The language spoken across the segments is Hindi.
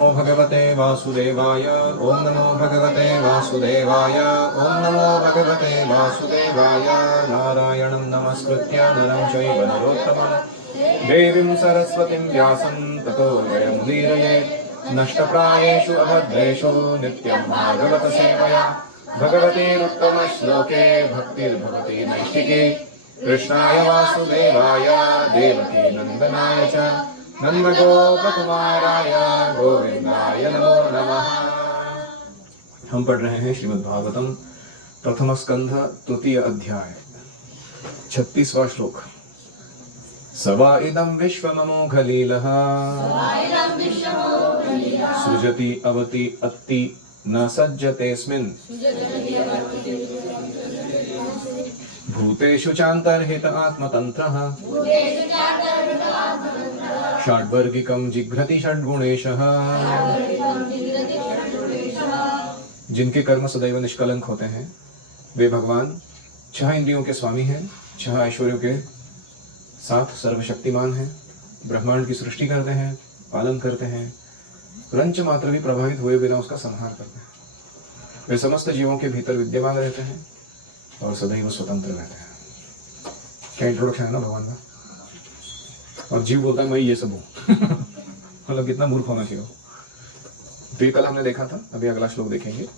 नमो भगवते वासुदेवाय ओम नमो भगवते वासुदेवाय ओम नमो भगवते वासुदेवाय नारायणं नमस्कृत्य नरं चैव नरोत्तमं देवीं सरस्वतीं व्यासं ततो जयमुदीरयेत् नष्टप्रायेषु अभद्रेषु नित्यं भागवत सेवया भगवतीरुत्तमश्लोके भक्तिर्भवति नैष्टिकी कृष्णाय वासुदेवाय देवकी नन्दनाय च नंदगोपकुमाराय गोविंदाय नमो नमः। हम पढ़ रहे हैं श्रीमद् भागवतम प्रथम स्कंध तृतीय अध्याय 36वां श्लोक। सवा इदं विश्वममोघलीलः सृजति अवति अत्ति न सज्जतेऽस्मिन् भूतेषु चान्तर्हित आत्मतन्त्रः षड्वर्गिकं जिघ्रति षड्गुणेशः। जिनके कर्म सदैव निष्कलंक होते हैं वे भगवान 6 इंद्रियों के स्वामी हैं, 6 ऐश्वर्यों के साथ सर्वशक्तिमान हैं, ब्रह्मांड की सृष्टि करते हैं, पालन करते हैं, रंच मात्र भी प्रभावित हुए बिना उसका संहार करते हैं। वे समस्त जीवों के भीतर विद्यमान रहते हैं और सदैव स्वतंत्र रहते हैं। क्या इंट्रोडक्शन है ना भगवान का। और जीव बोलता है मैं ये सब हूँ मतलब कितना मूर्ख होना चाहिए। तो ये कल हमने देखा था, अभी अगला श्लोक देखेंगे।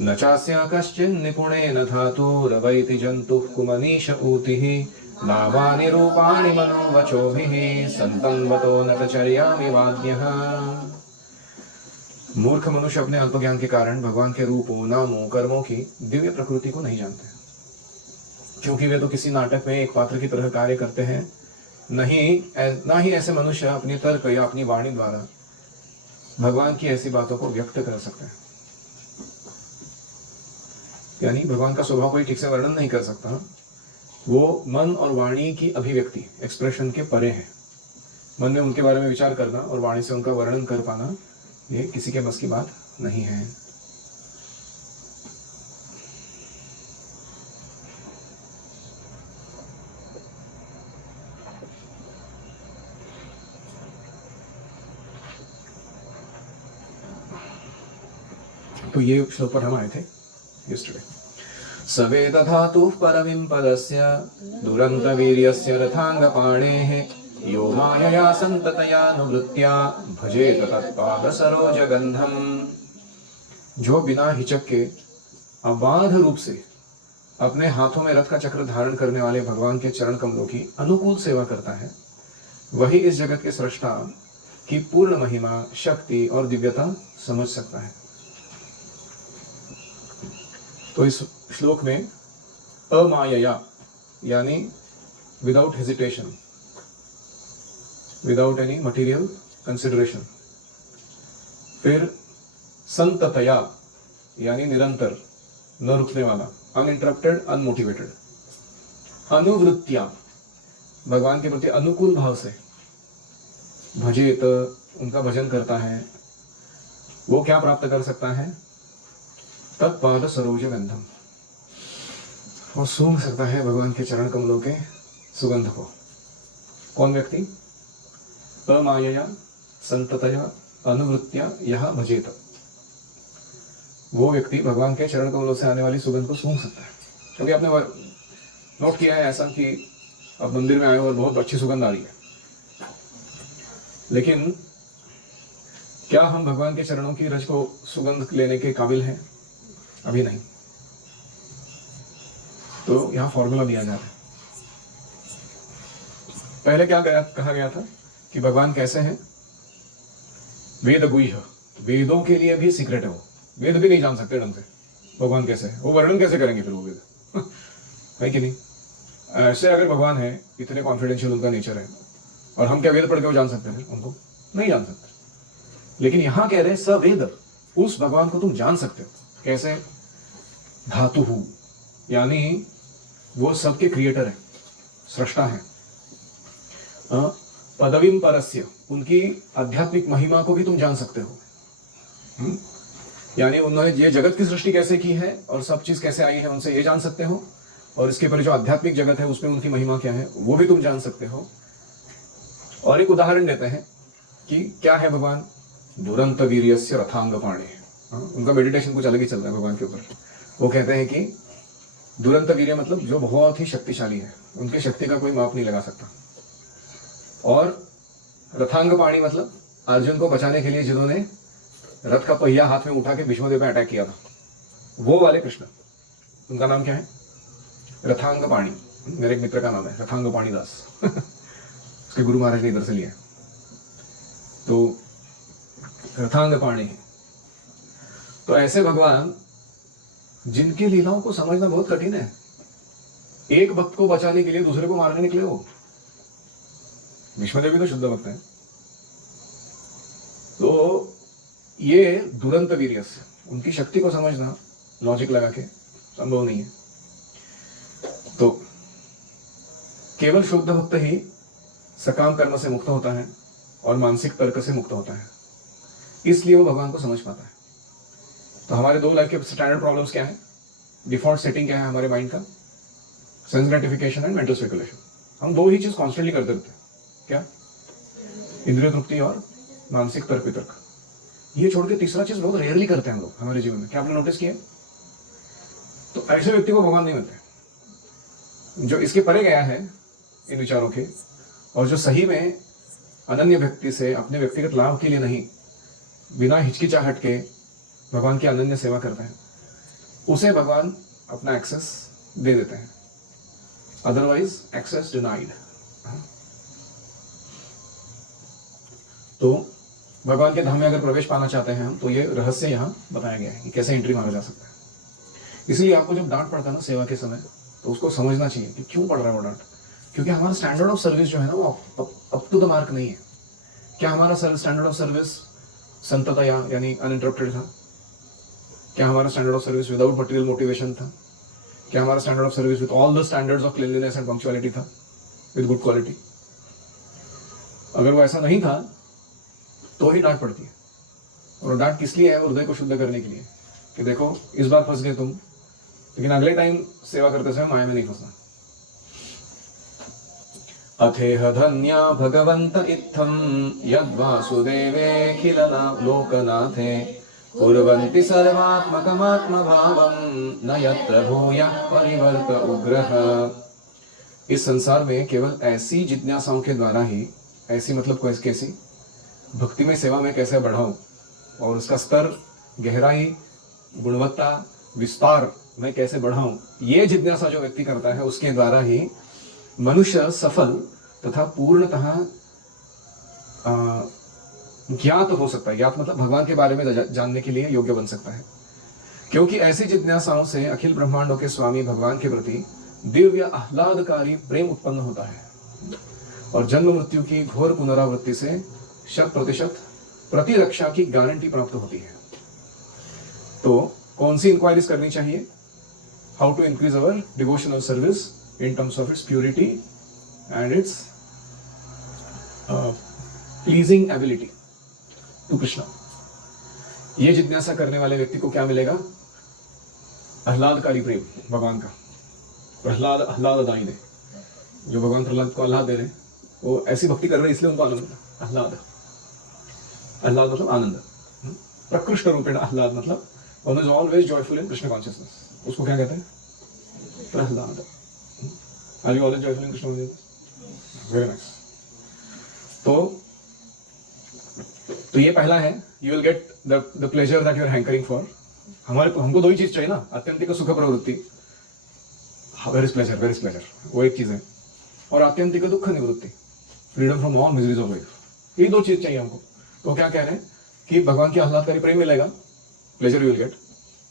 न चास्य कश्चिन् निपुणेन धातुरवैति जन्तुः कुमनीश ऊतिः नामानि रूपाणि मनोवचोभिः संतन्वतो नटचर्यामि वाद्यः। मूर्ख मनुष्य अपने अल्प ज्ञान के कारण भगवान के रूपों, नामों, कर्मों की दिव्य प्रकृति को नहीं जानते, क्योंकि वे तो किसी नाटक में एक पात्र की तरह कार्य करते हैं। ना ही ऐसे मनुष्य अपनी तर्क या अपनी वाणी द्वारा भगवान की ऐसी बातों को व्यक्त कर सकते हैं। यानी भगवान का स्वभाव कोई ठीक से वर्णन नहीं कर सकता। वो मन और वाणी की अभिव्यक्ति, एक्सप्रेशन के परे है। मन में उनके बारे में विचार करना और वाणी से उनका वर्णन कर पाना ये किसी के बस की बात नहीं है। तो ये श्लोक पर हम आए थे यस्टरडे। सवेद धातुः परमिं पदस्य दुरंत वीर्यस्य रथांगपाणेः यो मायया संततयानुवृत्त्या भजेत तत्पाद सरोजगंधम्। जो बिना हिचक के अबाध रूप से अपने हाथों में रथ का चक्र धारण करने वाले भगवान के चरण कमलों की अनुकूल सेवा करता है, वही इस जगत के सृष्टा की पूर्ण महिमा, शक्ति और दिव्यता समझ सकता है। तो इस श्लोक में अमायया यानी without hesitation, without any material consideration, फिर संततया यानी निरंतर, न रुकने वाला, अनइंटरप्टेड, अनमोटिवेटेड, अनुवृत्तिया भगवान के प्रति अनुकूल भाव से, भजेत उनका भजन करता है, वो क्या प्राप्त कर सकता है? तत्पाद सरोज गंधम, वो सूंघ सकता है भगवान के चरण कमलों के सुगंध को। कौन व्यक्ति? अमायया संततया अनुवृत्त्या यह भजेत, वो व्यक्ति भगवान के चरण कमलों से आने वाली सुगंध को सूंघ सकता है। क्योंकि आपने नोट किया है ऐसा कि आप मंदिर में आए हो और बहुत अच्छी सुगंध आ रही है, लेकिन क्या हम भगवान के चरणों की रज को सुगंध लेने के काबिल हैं? अभी नहीं। तो यहां फॉर्मूला दिया जा रहा है। पहले क्या कहा गया था कि भगवान कैसे हैं? वेद गुह्य, वेदों के लिए भी सीक्रेट है। वो वेद भी नहीं जान सकते ढंग से भगवान कैसे है। वो वर्णन कैसे करेंगे फिर वो वेद है कि नहीं? ऐसे अगर भगवान है, इतने कॉन्फिडेंशियल उनका नेचर है, और हम क्या वेद पढ़ के वो जान सकते हैं? उनको नहीं जान सकते। लेकिन यहां कह रहे हैं सवेद, उस भगवान को तुम जान सकते हो। कैसे? धातु, यानी वो सबके क्रिएटर है, सृष्टा है। पदवीम परस्य, उनकी आध्यात्मिक महिमा को भी तुम जान सकते हो। यानी उन्होंने ये जगत की सृष्टि कैसे की है और सब चीज कैसे आई है, उनसे ये जान सकते हो। और इसके पर जो आध्यात्मिक जगत है उसमें उनकी महिमा क्या है वो भी तुम जान सकते हो। और एक उदाहरण देते हैं कि क्या है भगवान। दुरंत वीर्यस्य रथांग पाणी। उनका मेडिटेशन कुछ अलग ही चल रहा है भगवान के ऊपर। वो कहते हैं कि दुरंत वीर्य मतलब जो बहुत ही शक्तिशाली है, उनकी शक्ति का कोई माप नहीं लगा सकता। और रथांग पाणी मतलब अर्जुन को बचाने के लिए जिन्होंने रथ का पहिया हाथ में उठा के भीष्मदेव पे अटैक किया था, वो वाले कृष्ण। उनका नाम क्या है? रथांग पाणी। मेरे एक मित्र का नाम है रथांग पाणी दास। उसके गुरु महाराज ने इधर से लिया। तो रथांग पाणी। तो ऐसे भगवान जिनकी लीलाओं को समझना बहुत कठिन है। एक भक्त को बचाने के लिए दूसरे को मारने निकले वो। भीष्मदेव भी तो शुद्ध भक्त है। तो ये दुरंत वीर्यस्य, उनकी शक्ति को समझना लॉजिक लगा के संभव नहीं है। तो केवल शुद्ध भक्त ही सकाम कर्म से मुक्त होता है और मानसिक तर्क से मुक्त होता है, इसलिए वो भगवान को समझ पाता है। तो हमारे दो लाइफ के स्टैंडर्ड प्रॉब्लम्स क्या है? डिफॉल्ट सेटिंग क्या है हमारे माइंड का? Sense gratification and mental speculation. हम दो ही चीज कॉन्स्टेंटली करते रहते हैं। क्या? इंद्रिय तृप्ति और मानसिक तर्क वितर्क। ये छोड़ के तीसरा चीज बहुत रेयरली करते हैं हम लोग हमारे जीवन में। क्या आपने नोटिस किया? तो ऐसे व्यक्ति को भगवान नहीं मिलते जो इसके परे गया है इन विचारों के, और जो सही में अनन्य व्यक्ति से अपने व्यक्तिगत लाभ के लिए नहीं, बिना हिचकिचाहट के भगवान की अनन्य सेवा करते हैं, उसे भगवान अपना एक्सेस दे देते हैं। Otherwise access denied. तो भगवान के धाम में अगर प्रवेश पाना चाहते हैं हम, तो ये रहस्य यहाँ बताया गया है कि कैसे एंट्री मारा जा सकता है। इसलिए आपको जब डांट पड़ता है ना सेवा के समय, तो उसको समझना चाहिए कि क्यों पड़ रहा है वो डांट। क्योंकि हमारा स्टैंडर्ड ऑफ सर्विस जो है ना, वो अप टू द मार्क नहीं है। क्या हमारा स्टैंडर्ड ऑफ सर्विस संततया यानी अनइंटरप्टेड था? क्या हमारा standard of service without material motivation था? क्या हमारा standard of service with all the standards of cleanliness and punctuality था, विद गुड क्वालिटी? अगर वो ऐसा नहीं था तो ही डांट पड़ती है। और डांट किस लिए है? हृदय को शुद्ध करने के लिए, कि देखो इस बार फंस गए तुम, लेकिन अगले टाइम सेवा करते समय माया में नहीं फंसना। अथेह धन्या भगवंत इत्थम यद्वासुदेवेऽखिल लोकनाथे कुर्वन्ति सर्वात्मकमात्म भावम न यत्र भूयः परिवर्त उग्रः। इस संसार में केवल ऐसी जिज्ञासाओं के द्वारा ही, ऐसी मतलब कैसी? भक्ति में सेवा में कैसे बढ़ाऊं और उसका स्तर, गहराई, गुणवत्ता, विस्तार में कैसे बढ़ाऊं, ये जिज्ञासा जो व्यक्ति करता है, उसके द्वारा ही मनुष्य सफल तथा पूर्णतः ज्ञात हो सकता है। ज्ञात मतलब भगवान के बारे में जानने के लिए योग्य बन सकता है। क्योंकि ऐसी जिज्ञासाओं से अखिल ब्रह्मांडों के स्वामी भगवान के प्रति दिव्य आह्लादकारी प्रेम उत्पन्न होता है, और जन्म मृत्यु की घोर पुनरावृत्ति से 100% प्रतिरक्षा की गारंटी प्राप्त होती है। तो कौन सी इंक्वायरीज करनी चाहिए? How to increase our devotional service in terms of its purity and its pleasing ability to Krishna। ये जिज्ञासा करने वाले व्यक्ति को क्या मिलेगा? आह्लादकारी प्रेम भगवान का। प्रहलाद आह्लाददायी ने, जो भगवान प्रहलाद को आह्लाद दे रहे हैं, वो ऐसी भक्ति कर रहे हैं इसलिए उनको आनंद मिला। आह्लाद मतलब आनंद। प्रकृष्ट रूपेण आह्लाद मतलब one is always joyful in Krishna consciousness. उसको क्या कहते हैं? Prahlad. Are you always joyful in Krishna consciousness? Very nice. तो ये पहला है, you will get the pleasure that you are hankering for। हमको दो ही चीज चाहिए ना, आत्यंतिक सुख प्रवृत्ति, where is pleasure, वो एक चीज है, और आत्यंतिक दुख निवृत्ति, freedom from all miseries of life. ये दो चीज चाहिए हमको। तो क्या कह रहे हैं कि भगवान की आह्लादकारी प्रेम मिलेगा, pleasure you will get,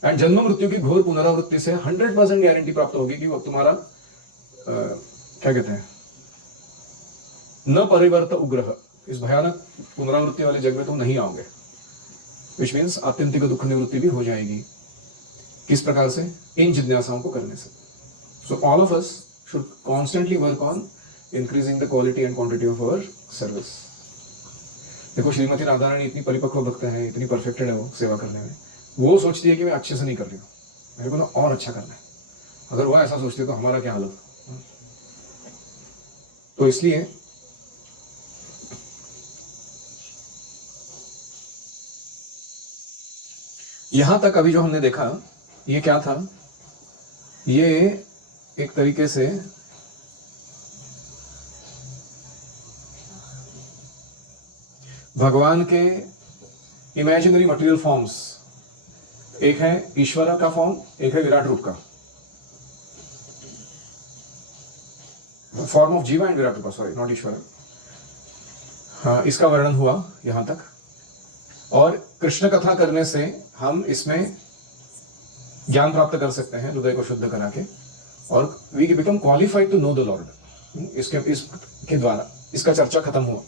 and जन्म मृत्यु की घोर पुनरावृत्ति से 100% गारंटी प्राप्त होगी कि वो तुम्हारा क्या कहते हैं, न परिवर्त उग्रह, इस भयानक पुनरावृत्ति वाले जग में तुम नहीं आओगे। विच मीन्स आत्यंतिक दुख निवृत्ति भी हो जाएगी। किस प्रकार से? इन जिज्ञासाओं को करने से। So all of us should constantly work on increasing the quality and quantity of our service. देखो श्रीमती राधा रानी इतनी परिपक्व भक्त है, इतनी परफेक्टेड है वो सेवा करने में। वो सोचती है कि मैं अच्छे से नहीं कर रही हूँ, मेरे को तो और अच्छा करना है। अगर वो ऐसा सोचती है तो हमारा क्या हालत। तो इसलिए यहां तक अभी जो हमने देखा ये क्या था, ये एक तरीके से भगवान के इमेजिनरी मटेरियल फॉर्म्स, एक है ईश्वर का फॉर्म, एक है विराट रूप का, फॉर्म ऑफ जीवा एंड विराट रूप, सॉरी नॉट ईश्वर। हाँ, इसका वर्णन हुआ यहां तक। और कृष्ण कथा करने से हम इसमें ज्ञान प्राप्त कर सकते हैं हृदय को शुद्ध करा के, और we become qualified to know the lord. इसके द्वारा इसका चर्चा खत्म हुआ।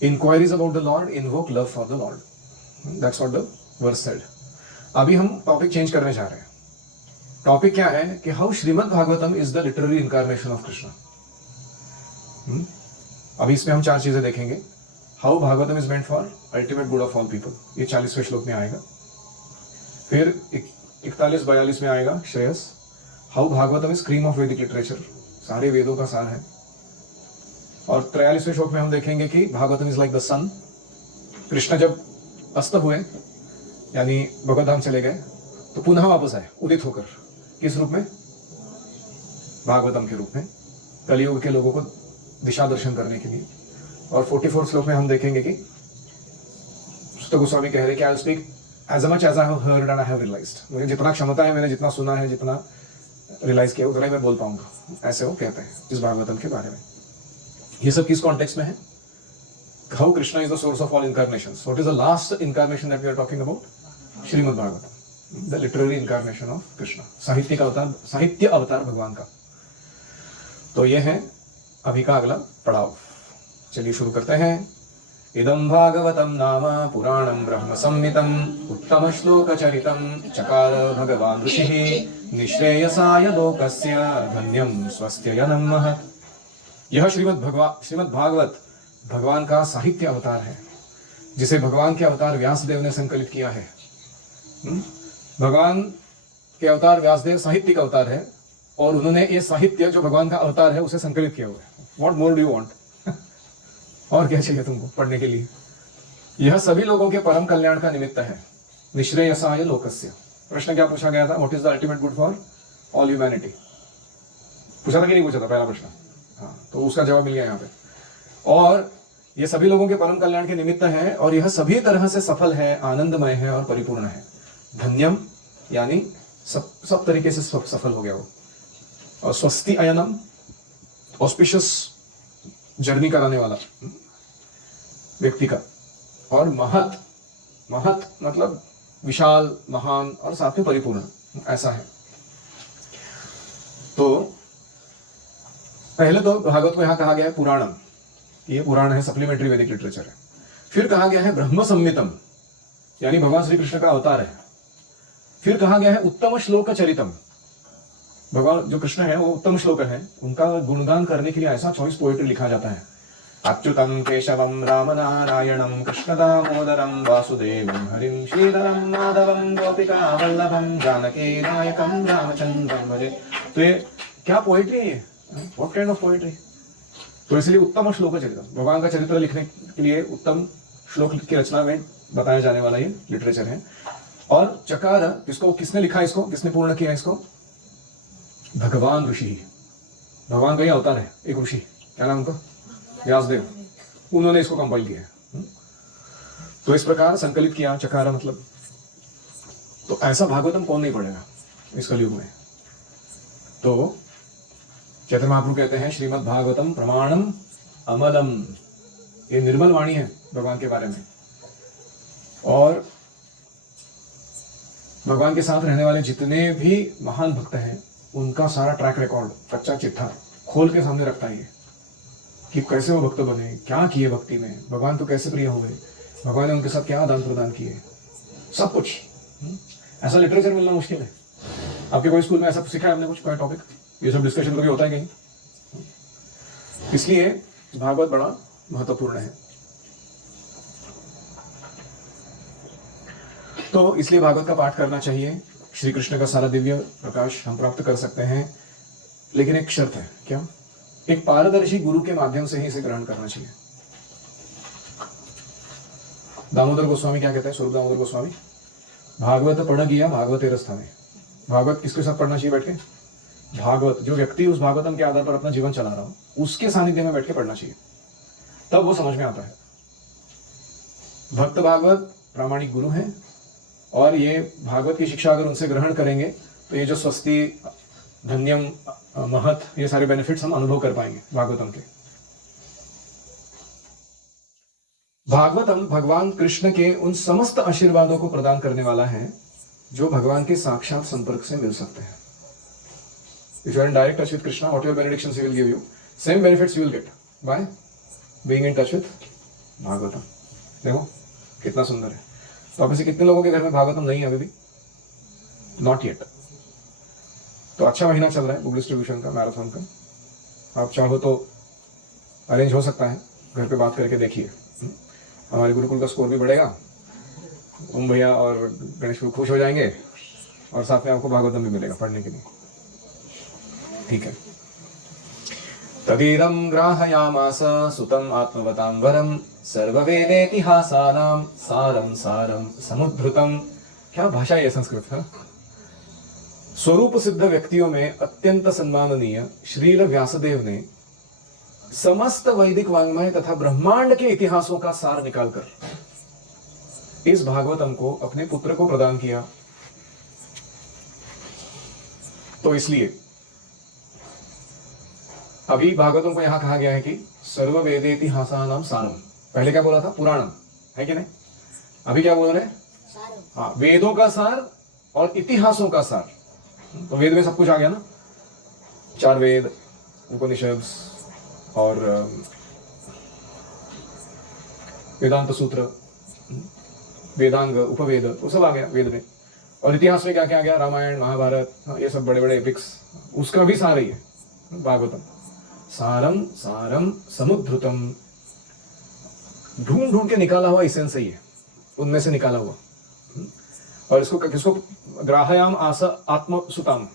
Inquiries about the lord invoke love for the lord, that's what the verse said. अभी हम टॉपिक चेंज करने जा रहे हैं। टॉपिक क्या है कि how Shrimad Bhagavatam is the literary incarnation of Krishna. अभी इसमें हम 4 चीजें देखेंगे। How Bhagavatam is meant for ultimate good of all people, ये 40वें श्लोक में आएगा। फिर 41-42 में आएगा Shreyas. How Bhagavatam is cream of वैदिक लिटरेचर, सारे वेदों का सार है। और 43वें श्लोक में हम देखेंगे कि भागवतम इज लाइक द सन। कृष्ण जब अस्त हुए यानी भगवत धाम चले गए तो पुनः वापस आए उदित होकर, किस रूप में? भागवतम के रूप में, कलियुग के लोगों को दिशा दर्शन करने के लिए। और 44 श्लोक में हम देखेंगे कि सुत गोस्वामी कह रहे कि I will speak as much as I have heard and I have realised. मुझे जितना क्षमता है, मैंने जितना सुना है, जितना रियलाइज किया, उतना ही मैं बोल पाऊंगा। ऐसे वो कहते हैं इस भागवतम के बारे में। ये सब किस कॉन्टेक्स्ट में है? How Krishna is the source of all incarnations. What is the last incarnation that we are talking about? Srimad Bhagavatam, the literary incarnation of Krishna, साहित्य का अवतार, साहित्य अवतार भगवान का। तो ये है अभी का अगला पड़ाव। चलिए शुरू करते हैं। इदं भागवतम नाम पुराणं ब्रह्म संहितं उत्तम श्लोक चरितं चकार भगवान ऋषिः निश्रेयसाय लोकस्य धन्यं स्वस्त्ययनं महत्। यह श्रीमद् भागवत भगवान का साहित्य अवतार है, जिसे भगवान के अवतार व्यासदेव ने संकलित किया है। भगवान के अवतार व्यासदेव साहित्यिक अवतार है, और उन्होंने ये साहित्य जो भगवान का अवतार है उसे संकलित किया हुआ है। What more do you want? और क्या चाहिए तुमको पढ़ने के लिए? यह सभी लोगों के परम कल्याण का निमित्त है। निश्रेयसाय लोकस्य। प्रश्न क्या पूछा गया था? What is the ultimate good for all humanity? पूछा था कि नहीं पूछा था? पहला प्रश्न। हाँ, तो उसका जवाब मिल गया यहाँ पे। और ये सभी लोगों के परम कल्याण के निमित्त है, और यह सभी तरह से सफल है, आनंदमय है और परिपूर्ण है। धन्यम यानी सब तरीके से सफल हो गया वो। और स्वस्ति अयनम, ऑस्पिशियस जर्नी कराने वाला व्यक्ति का। और महत, महत मतलब विशाल, महान और साथ में परिपूर्ण, ऐसा है। तो पहले तो भागवत को यहां कहा गया है पुराणम, ये पुराण है, सप्लीमेंट्री वैदिक लिटरेचर है। फिर कहा गया है ब्रह्म संहितम, यानी भगवान श्री कृष्ण का अवतार है। फिर कहा गया है उत्तम श्लोक चरितम, भगवान जो कृष्ण है वो उत्तम श्लोक है, उनका गुणगान करने के लिए ऐसा चॉइस पोएट्री लिखा जाता है। अच्युतम केशवम राम नारायणम कृष्ण दामोदरम वासुदेवम हरिम श्रीधरम माधवम गोपिका वल्लभम जानकी नायकम रामचंद्रम भजे। तो ये क्या पोएट्री है? What kind of poetry? तो इसलिए उत्तम श्लोक चरितम, भगवान का चरित्र लिखने के लिए उत्तम श्लोक की रचना में बताया जाने वाला ये लिटरेचर है। और चकार, इसको किसने लिखा, इसको किसने पूर्ण किया? इसको भगवान ऋषि, भगवान का ही अवतार है एक ऋषि, क्या नाम उनका? व्यासदेव। उन्होंने इसको कंपाइल किया है। तो इस प्रकार संकलित किया चकार मतलब। तो ऐसा भागवतम कौन नहीं पढ़ेगा इस कलयुग में? तो चैतन्य महाप्रभु कहते हैं श्रीमद् भागवतम प्रमाणम अमलम, ये निर्मल वाणी है भगवान के बारे में। और भगवान के साथ रहने वाले जितने भी महान भक्त हैं उनका सारा ट्रैक रिकॉर्ड, कच्चा चिट्ठा खोल के सामने रखता है कि कैसे वो भक्त बने, क्या किए भक्ति में, भगवान तो कैसे प्रिय हुए, भगवान ने उनके साथ क्या आदान प्रदान किए, सब कुछ। ऐसा लिटरेचर मिलना मुश्किल है। आपके कोई स्कूल में ऐसा सिखाया आपने कुछ, कोई टॉपिक? ये सब डिस्कशन कभी होता है कहीं? इसलिए भागवत बड़ा महत्वपूर्ण है। तो इसलिए भागवत का पाठ करना चाहिए। श्री कृष्ण का सारा दिव्य प्रकाश हम प्राप्त कर सकते हैं, लेकिन एक शर्त है। क्या? एक पारदर्शी गुरु के माध्यम से ही इसे ग्रहण करना चाहिए। दामोदर गोस्वामी क्या कहते हैं? स्वरूप दामोदर गोस्वामी, भागवत पढ़ गया भागवत रस्ता में। भागवत किसके साथ पढ़ना चाहिए बैठ के? भागवत, जो व्यक्ति उस भागवतम के आधार पर अपना जीवन चला रहा हो, उसके सानिध्य में बैठ के पढ़ना चाहिए, तब वो समझ में आता है। भक्त भागवत प्रामाणिक गुरु हैं, और ये भागवत की शिक्षा अगर उनसे ग्रहण करेंगे तो ये जो स्वस्ति, धन्यम, महत, ये सारे बेनिफिट्स हम अनुभव कर पाएंगे भागवतम के। भागवतम भगवान कृष्ण के उन समस्त आशीर्वादों को प्रदान करने वाला है जो भगवान के साक्षात संपर्क से मिल सकते हैं। If you are in direct touch with Krishna, whatever benedictions he will give you, same benefits you will get by being in touch with Bhagavatam. देखो कितना सुंदर है। तो आप में से कितने लोगों के घर में भागवतम नहीं है अभी भी? Not yet. तो अच्छा महीना चल रहा है बुक डिस्ट्रीब्यूशन का, मैराथन का। आप चाहो तो अरेंज हो सकता है, घर पे बात करके देखिए। हमारे गुरुकुल का स्कोर भी बढ़ेगा, ओम भैया और गणेश भी खुश हो जाएंगे, और साथ में आपको भागवतम भी मिलेगा पढ़ने के लिए। ठीक है। तदीरं ग्राहयामास सुतम आत्मवतां वरम सर्ववेदेतिहासानां सारं सारं समुद्धृतम। क्या भाषा है संस्कृत है। स्वरूप सिद्ध व्यक्तियों में अत्यंत सम्माननीय श्रील व्यासदेव ने समस्त वैदिक वांग्मय तथा ब्रह्मांड के इतिहासों का सार निकालकर इस भागवतम को अपने पुत्र को प्रदान किया। तो इसलिए अभी भागवतम को यहां कहा गया है कि सर्व वेदेतिहासानाम सारम। पहले क्या बोला था? पुराणम, है कि नहीं? अभी क्या बोल रहे हैं? हाँ, वेदों का सार और इतिहासों का सार। तो वेद में सब कुछ आ गया ना, 4 वेद, उपनिषद और वेदांत सूत्र, वेदांग, उपवेद, वो सब आ गया वेद में। और इतिहास में क्या क्या आ गया? रामायण, महाभारत, ये सब बड़े बड़े एपिक्स, उसका भी सार ही है भागवतम। सारम सारम समुद्धृतम, ढूंढ ढूंढ के निकाला हुआ एसेंस ही है, उनमें से निकाला हुआ। और इसको किसको? ग्राहयाम आस आत्मसुताम,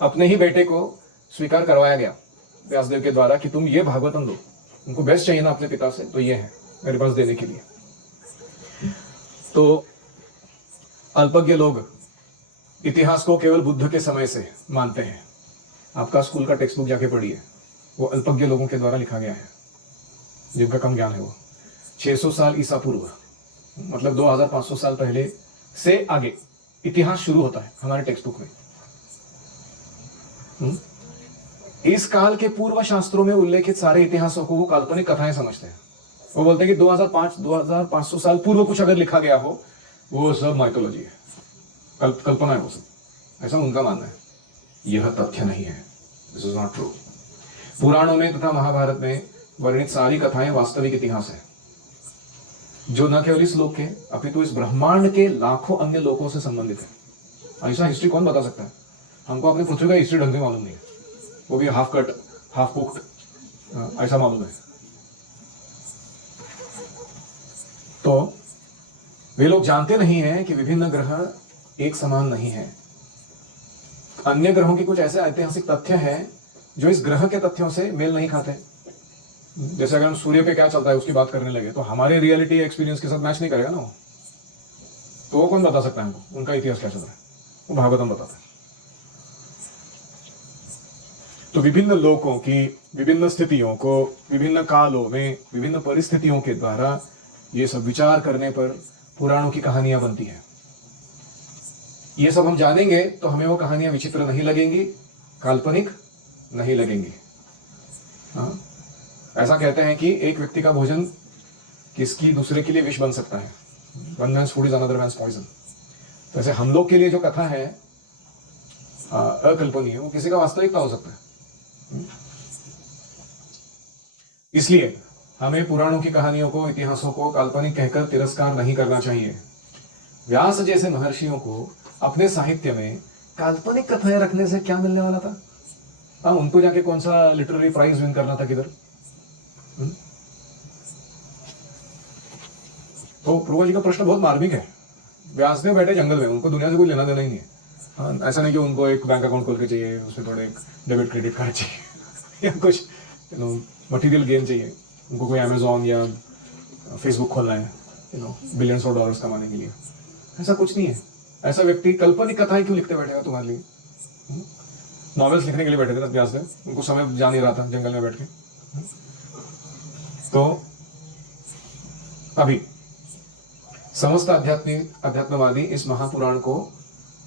अपने ही बेटे को स्वीकार करवाया गया व्यासदेव के द्वारा कि तुम ये भागवतम दो। उनको बेस्ट चाहिए ना अपने पिता से, तो ये है मेरे पास देने के लिए। तो अल्पज्ञ लोग इतिहास को केवल बुद्ध के समय से मानते हैं। आपका स्कूल का टेक्स्ट बुक जाके पढ़िए, वो अल्पज्ञ लोगों के द्वारा लिखा गया है, जिनका कम ज्ञान है। वो 600 साल ईसा पूर्व, मतलब 2500 साल पहले से आगे इतिहास शुरू होता है हमारे टेक्स्ट बुक में। इस काल के पूर्व शास्त्रों में उल्लेखित सारे इतिहासों को वो काल्पनिक कथाएं समझते हैं। वो बोलते हैं कि 2500 साल पूर्व कुछ अगर लिखा गया हो, वो सब माइथोलॉजी है, कल्पना है वो सब, ऐसा उनका मानना है। यह तथ्य नहीं है, दिस इज नॉट ट्रू। पुराणों में तथा महाभारत में वर्णित सारी कथाएं वास्तविक इतिहास है, जो न केवल इस लोक के अपितु इस ब्रह्मांड के लाखों अन्य लोकों से संबंधित है। ऐसा हिस्ट्री कौन बता सकता है? हमको अपनी पृथ्वी का हिस्ट्री ढंग से मालूम नहीं है, वो भी हाफ कट हाफ कुक्ड, ऐसा मालूम है। तो वे लोग जानते नहीं हैं कि विभिन्न ग्रह एक समान नहीं है। अन्य ग्रहों के कुछ ऐसे ऐतिहासिक तथ्य हैं जो इस ग्रह के तथ्यों से मेल नहीं खाते। जैसे अगर हम सूर्य पे क्या चलता है उसकी बात करने लगे, तो हमारे रियलिटी एक्सपीरियंस के साथ मैच नहीं करेगा ना वो। तो वो कौन बता सकता है हमको उनका इतिहास क्या चल रहा है? वो भागवतम बताता है। तो विभिन्न लोकों की विभिन्न स्थितियों को विभिन्न कालों में विभिन्न परिस्थितियों के द्वारा ये सब विचार करने पर पुराणों की कहानियां बनती हैं। ये सब हम जानेंगे तो हमें वो कहानियां विचित्र नहीं लगेंगी, काल्पनिक नहीं लगेंगी। हाँ, ऐसा कहते हैं कि एक व्यक्ति का भोजन किसकी दूसरे के लिए विष बन सकता है। One man's food is another man's poison. तो ऐसे हम लोग के लिए जो कथा है अकल्पनीय, वो किसी का वास्तविकता हो सकता है। इसलिए हमें पुराणों की कहानियों को, इतिहासों को काल्पनिक कहकर तिरस्कार नहीं करना चाहिए। व्यास जैसे महर्षियों को अपने साहित्य में काल्पनिक कथाएं रखने से क्या मिलने वाला था? हाँ, उनको जाके कौन सा लिटरेरी प्राइज विन करना था किधर? तो पूर्व जी का प्रश्न बहुत मार्मिक है। व्यासदेव बैठे जंगल में, उनको दुनिया से कोई लेना देना ही नहीं है। हाँ, ऐसा नहीं कि उनको एक बैंक अकाउंट खोल के चाहिए, उसमें थोड़े एक डेबिट क्रेडिट कार्ड चाहिए या कुछ मटेरियल गेन चाहिए। उनको कोई अमेजॉन या फेसबुक खोलना है बिलियंस ऑफ डॉलर्स कमाने के लिए। ऐसा कुछ नहीं है। ऐसा व्यक्ति काल्पनिक कथाएं क्यों लिखते बैठेगा तुम्हारे लिए? नॉवेल्स लिखने के लिए बैठे थे ना व्यासदेव, उनको समय जा नहीं रहा था जंगल में बैठ के। तो अभी समस्त अध्यात्मवादी इस महापुराण को,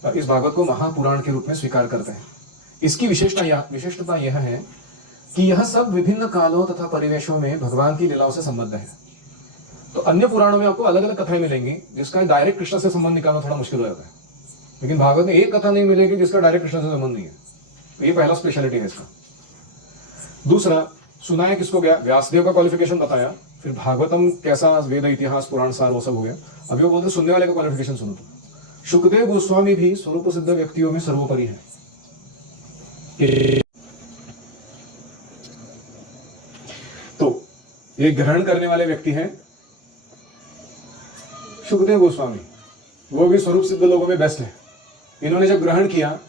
इस भागवत को महापुराण के रूप में स्वीकार करते हैं। इसकी विशेषता यह है कि यह सब विभिन्न कालों तथा परिवेशों में भगवान की लीलाओं से संबद्ध है। तो अन्य पुराणों में आपको अलग अलग कथाएं मिलेंगी जिसका डायरेक्ट कृष्ण से संबंध निकालना थोड़ा मुश्किल हो जाता है, लेकिन भागवत में एक कथा नहीं मिलेगी जिसका डायरेक्ट कृष्ण से संबंध नहीं है। तो ये पहला स्पेशलिटी है इसका। दूसरा, सुनाया किसको गया? व्यासदेव का क्वालिफिकेशन बताया, फिर भागवतम कैसा वेद इतिहास पुराण सार वो सब हो गया। अभी वो बोलते सुनने वाले का क्वालिफिकेशन सुनो। तो सुखदेव गोस्वामी भी स्वरूप सिद्ध व्यक्तियों में सर्वोपरि है। तो ये ग्रहण करने वाले व्यक्ति हैं सुखदेव गोस्वामी, वो भी स्वरूप सिद्ध लोगों में बेस्ट है। इन्होंने जब ग्रहण किया,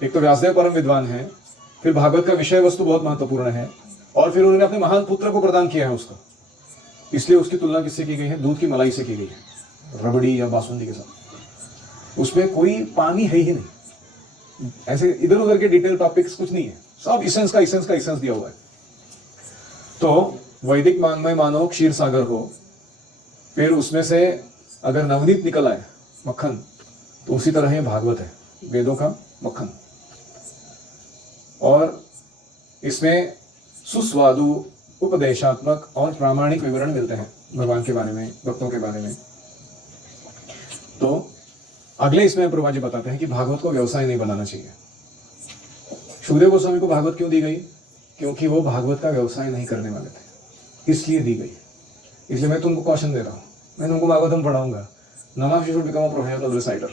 एक तो व्यासदेव परम विद्वान है, फिर भागवत का विषय वस्तु बहुत महत्वपूर्ण है, और फिर उन्होंने अपने महान पुत्र को प्रदान किया है उसका, इसलिए उसकी तुलना किससे की गई है? दूध की मलाई से की गई है, रबड़ी या बासुंदी के साथ। उसमें कोई पानी है ही नहीं, ऐसे इधर उधर के डिटेल टॉपिक्स कुछ नहीं है, सब इसेंस का इसेंस दिया हुआ है। तो वैदिक मान में मानो क्षीर सागर हो, फिर उसमें से अगर नवनीत निकल आए मक्खन, तो उसी तरह ये भागवत है, वेदों का मक्खन। और इसमें सुस्वादु, उपदेशात्मक और प्रामाणिक विवरण मिलते हैं भगवान के बारे में, भक्तों के बारे में। तो अगले इसमें प्रभुपाद जी बताते हैं कि भागवत को व्यवसाय नहीं बनाना चाहिए। सुखदेव गोस्वामी को भागवत क्यों दी गई? क्योंकि वो भागवत का व्यवसाय नहीं करने वाले थे, इसलिए दी गई। इसलिए मैं तुमको क्वेश्चन दे रहा हूँ, मैं तुमको भागवतम पढ़ाऊंगा, not you should become a professional reciter.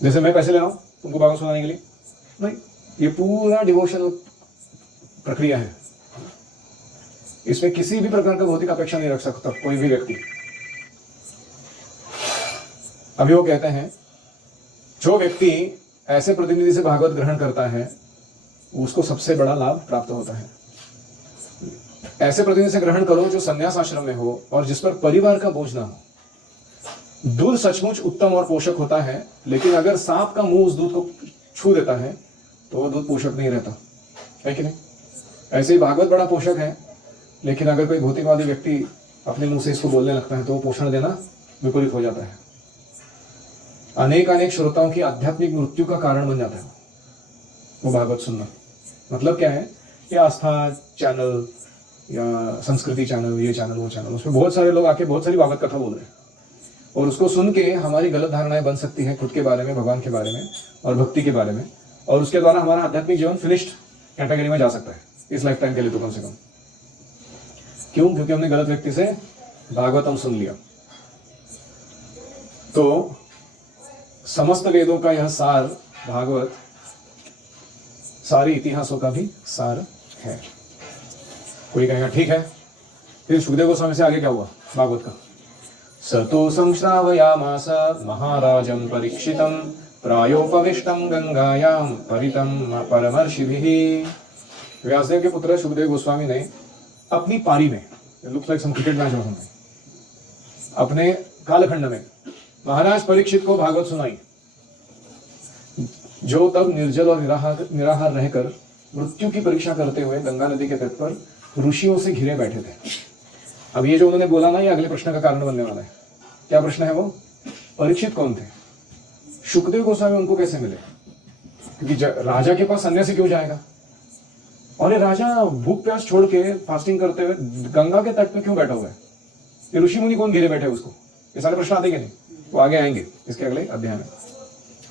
जैसे मैं पैसे ले रहा हूँ तुमको भागवत सुनाने के लिए, नहीं, ये पूरा डिवोशनल प्रक्रिया है। इसमें किसी भी प्रकार का भौतिक अपेक्षा नहीं रख सकता कोई भी व्यक्ति। अभी वो कहते हैं जो व्यक्ति ऐसे प्रतिनिधि से भागवत ग्रहण करता है उसको सबसे बड़ा लाभ प्राप्त होता है। ऐसे प्रतिनिधि से ग्रहण करो जो संन्यास आश्रम में हो और जिस पर परिवार का बोझ ना हो। दूध सचमुच उत्तम और पोषक होता है, लेकिन अगर सांप का मुंह उस दूध को छू देता है तो वो दूध पोषक नहीं रहता, है कि नहीं? ऐसे ही भागवत बड़ा पोषक है, लेकिन अगर कोई भौतिकवादी व्यक्ति अपने मुंह से इसको बोलने लगता है तो वो पोषण देना विपरीत हो जाता है। अनेक श्रोताओं की आध्यात्मिक मृत्यु का कारण बन जाता है वो भागवत सुनना। मतलब क्या है? ये आस्था चैनल या संस्कृति चैनल, ये चैनल वो चैनल, उसमें बहुत सारे लोग आके बहुत सारी भागवत कथा बोल रहे हैं, और उसको सुन के हमारी गलत धारणाएं बन सकती हैं खुद के बारे में, भगवान के बारे में और भक्ति के बारे में, और उसके द्वारा हमारा आध्यात्मिक जीवन फिनिश्ड कैटेगरी में जा सकता है इस लाइफ टाइम के लिए तो कम से कम। क्यों? क्योंकि हमने गलत व्यक्ति से भागवतम सुन लिया। तो समस्त वेदों का यह सार भागवत सारे इतिहासों का भी सार है। कोई कहेगा ठीक है, फिर सुखदेव गोस्वामी से आगे क्या हुआ भागवत का? सतो संश्रावयामास महाराजं परीक्षितं प्रायोपविष्टं गंगायां परितं परमर्षिभिः। व्यासदेव के पुत्र सुखदेव गोस्वामी ने अपनी पारी में, looks like some cricket match हो समथिंग, अपने कालखंड में महाराज परीक्षित को भागवत सुनाई, जो तब निर्जल और निराहार रहकर मृत्यु की परीक्षा करते हुए गंगा नदी के तट पर ऋषियों से घिरे बैठे थे। अब ये जो उन्होंने बोला ना, ये अगले प्रश्न का कारण बनने वाला है। क्या प्रश्न है वो? परीक्षित कौन थे? सुखदेव गोस्वामी उनको कैसे मिले? क्योंकि राजा के पास सन्यासी क्यों जाएगा? और ये राजा भूख प्यास छोड़ के फास्टिंग करते हुए गंगा के तट पे क्यों बैठा हुआ है? ये ऋषि मुनि कौन घेरे बैठे उसको? ये सारे प्रश्न आते कि नहीं? वो आगे आएंगे इसके अगले अध्याय में,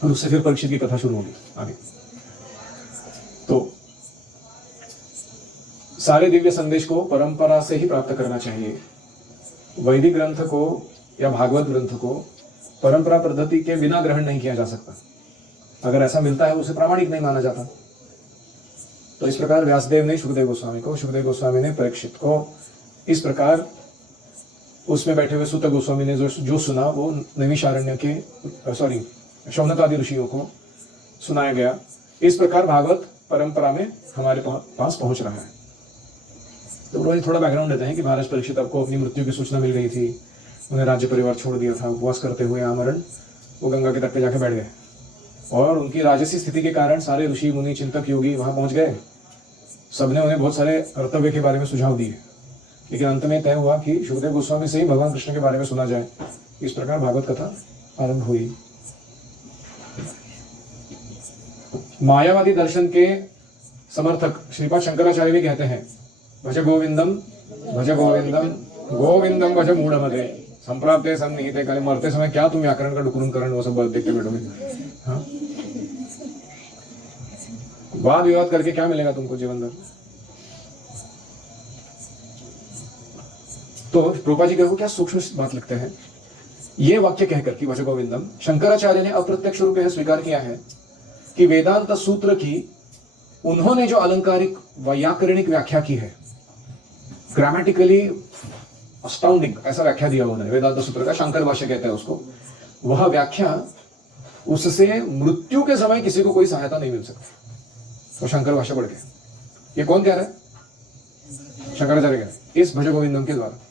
और उससे फिर परीक्षित की कथा शुरू होगी आगे। तो सारे दिव्य संदेश को परंपरा से ही प्राप्त करना चाहिए। वैदिक ग्रंथ को या भागवत ग्रंथ को परंपरा पद्धति के बिना ग्रहण नहीं किया जा सकता। अगर ऐसा मिलता है उसे प्रामाणिक नहीं माना जाता। तो इस प्रकार व्यासदेव ने सुखदेव गोस्वामी को, सुखदेव गोस्वामी ने परीक्षित को, इस प्रकार उसमें बैठे हुए सूत गोस्वामी ने जो सुना वो नैमिषारण्य के शौनक आदि ऋषियों को सुनाया गया। इस प्रकार भागवत परंपरा में हमारे पास पहुंच रहा है। तो रोज थोड़ा बैकग्राउंड देते हैं कि महाराज परीक्षित आपको अपनी मृत्यु की सूचना मिल गई थी, उन्हें राज्य परिवार छोड़ दिया था, उपवास करते हुए आमरण वो गंगा के तट पे जाके बैठ गए और उनकी राजसी स्थिति के कारण सारे ऋषि मुनि चिंतक योगी वहां पहुंच गए। सबने उन्हें बहुत सारे कर्तव्य के बारे में सुझाव दिए, लेकिन अंत में तय हुआ कि सुखदेव गोस्वामी से ही भगवान कृष्ण के बारे में सुना जाए। इस प्रकार भागवत कथा आरंभ हुई। मायावादी दर्शन के समर्थक श्रीपाद शंकराचार्य भी कहते हैं, भज गोविंदम गोविंदम भज मूढ़मते संप्राप्ते सन्निहिते काले। मरते समय क्या तुम व्याकरण का डुकरून करण वो सब देखते बैठोगे? हाँ, वाद विवाद करके क्या मिलेगा तुमको जीवन भर? तो रूपा जी को क्या सूक्ष्म बात लिखते हैं, ये वाक्य कहकर कि भज गोविंदम, शंकराचार्य ने अप्रत्यक्ष रूप में स्वीकार किया है कि वेदांत सूत्र की उन्होंने जो अलंकारिक व्याकरणिक व्याख्या की है, ग्रामेटिकली अस्टाउंडिंग ऐसा व्याख्या दिया उन्होंने वेदांत सूत्र का, शंकर भाष्य कहते हैं उसको, वह व्याख्या उससे मृत्यु के समय किसी को कोई सहायता नहीं मिल सकती। तो शंकर भाष्य पढ़ के ये कौन कह रहा है? शंकराचार्य कह रहे हैं इस भज गोविंदम के द्वारा।